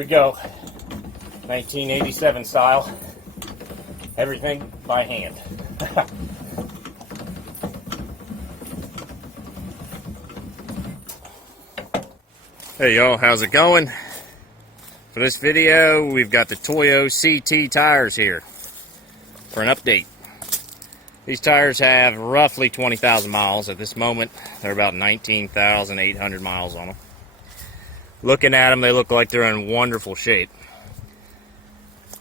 we go. 1987 style. Everything by hand. Hey y'all, how's it going? For this video, we've got the Toyo CT tires here for an update. These tires have roughly 20,000 miles at this moment. They're about 19,800 miles on them. Looking at them, they look like they're in wonderful shape.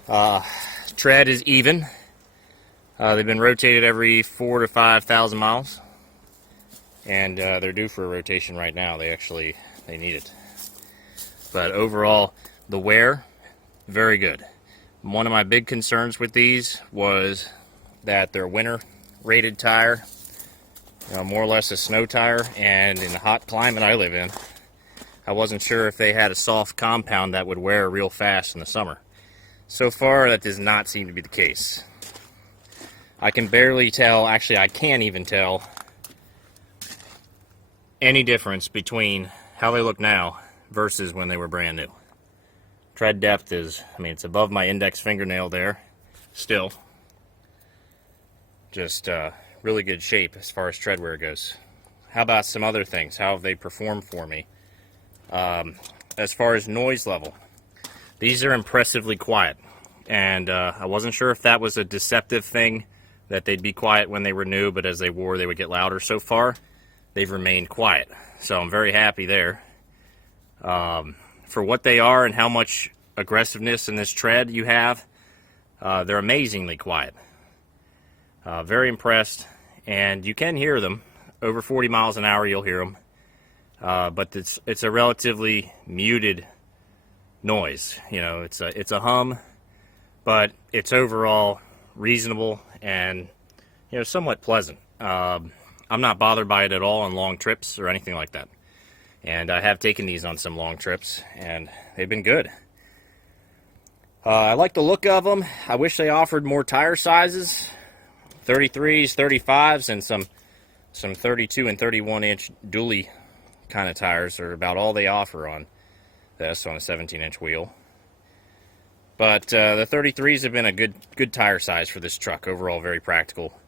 Tread is even. They've been rotated every 4,000 to 5,000 miles. And they're due for a rotation right now. They need it. But overall, the wear, very good. One of my big concerns with these was that they're winter rated tire, more or less a snow tire, and in the hot climate I live in, I wasn't sure if they had a soft compound that would wear real fast in the summer. So far, that does not seem to be the case. I can barely tell, actually I can't even tell any difference between how they look now versus when they were brand new. Tread depth is, it's above my index fingernail there, still. Just really good shape as far as tread wear goes. How about some other things? How have they performed for me? As far as noise level, these are impressively quiet. And I wasn't sure if that was a deceptive thing, that they'd be quiet when they were new, but as they wore, they would get louder. So far, they've remained quiet. So I'm very happy there. For what they are and how much aggressiveness in this tread you have, they're amazingly quiet. Very impressed, and you can hear them. Over 40 miles an hour you'll hear them, but it's a relatively muted noise. It's a hum, but it's overall reasonable and somewhat pleasant. I'm not bothered by it at all on long trips or anything like that. And I have taken these on some long trips, and they've been good. I like the look of them. I wish they offered more tire sizes. 33s, 35s, and some 32 and 31 inch dually kind of tires are about all they offer on this, on a 17-inch wheel. But the 33s have been a good tire size for this truck. Overall, very practical.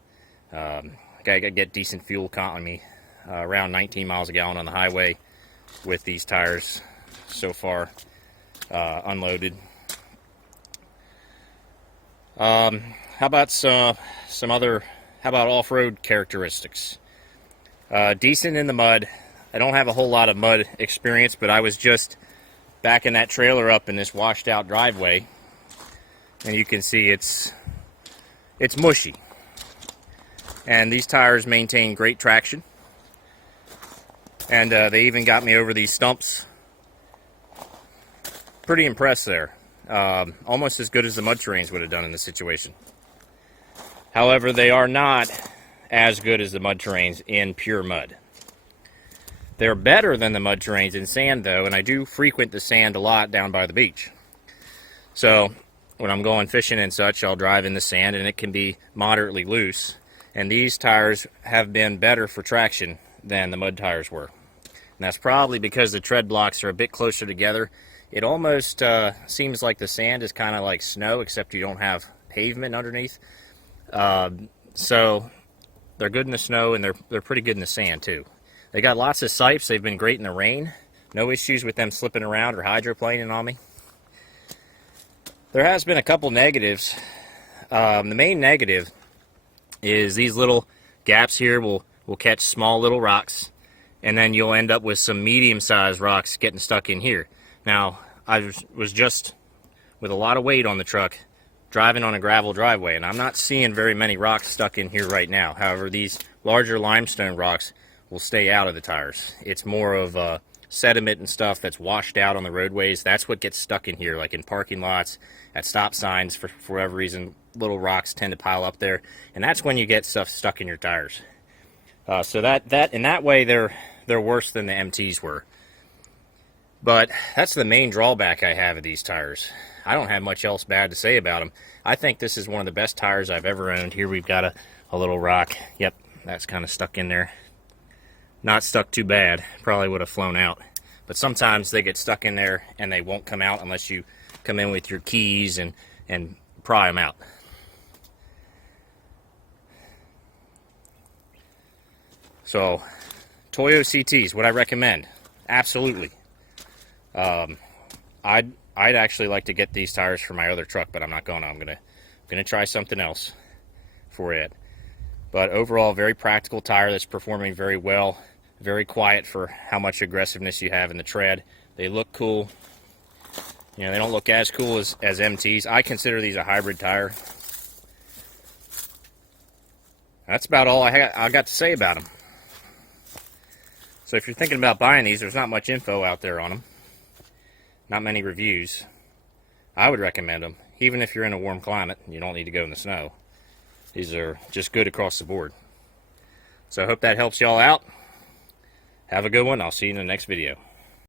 I get decent fuel economy, around 19 miles a gallon on the highway with these tires so far, unloaded. How about off-road characteristics? Decent in the mud. I don't have a whole lot of mud experience, but I was just backing that trailer up in this washed out driveway, and you can see it's mushy. And these tires maintain great traction. And they even got me over these stumps. Pretty impressed there. Almost as good as the mud terrains would have done in this situation. However, they are not as good as the mud terrains in pure mud. They're better than the mud terrains in sand, though, and I do frequent the sand a lot down by the beach. So when I'm going fishing and such, I'll drive in the sand, and it can be moderately loose. And these tires have been better for traction than the mud tires were. And that's probably because the tread blocks are a bit closer together. It almost seems like the sand is kind of like snow, except you don't have pavement underneath. So they're good in the snow, and they're pretty good in the sand too. They got lots of sipes. They've been great in the rain. No issues with them slipping around or hydroplaning on me. There has been a couple negatives. The main negative is these little gaps here will catch small little rocks, and then you'll end up with some medium-sized rocks getting stuck in here. Now, I was just with a lot of weight on the truck driving on a gravel driveway, and I'm not seeing very many rocks stuck in here right now. However, these larger limestone rocks will stay out of the tires. It's more of sediment and stuff that's washed out on the roadways. That's what gets stuck in here, like in parking lots, at stop signs. For whatever reason, little rocks tend to pile up there, and that's when you get stuff stuck in your tires. So that in that way, they're worse than the MTs were. But that's the main drawback I have of these tires. I don't have much else bad to say about them. I think this is one of the best tires I've ever owned. Here we've got a little rock. Yep, that's kind of stuck in there. Not stuck too bad. Probably would have flown out. But sometimes they get stuck in there and they won't come out unless you come in with your keys and pry them out. So, Toyo CTs, would I recommend? Absolutely. I'd actually like to get these tires for my other truck, but I'm not gonna. I'm gonna try something else for it. But overall, very practical tire that's performing very well. Very quiet for how much aggressiveness you have in the tread. They look cool. You know, they don't look as cool as MTs. I consider these a hybrid tire. That's about all I got to say about them. So if you're thinking about buying these, there's not much info out there on them. Not many reviews. I would recommend them, even if you're in a warm climate and you don't need to go in the snow. These are just good across the board. So I hope that helps y'all out. Have a good one. I'll see you in the next video.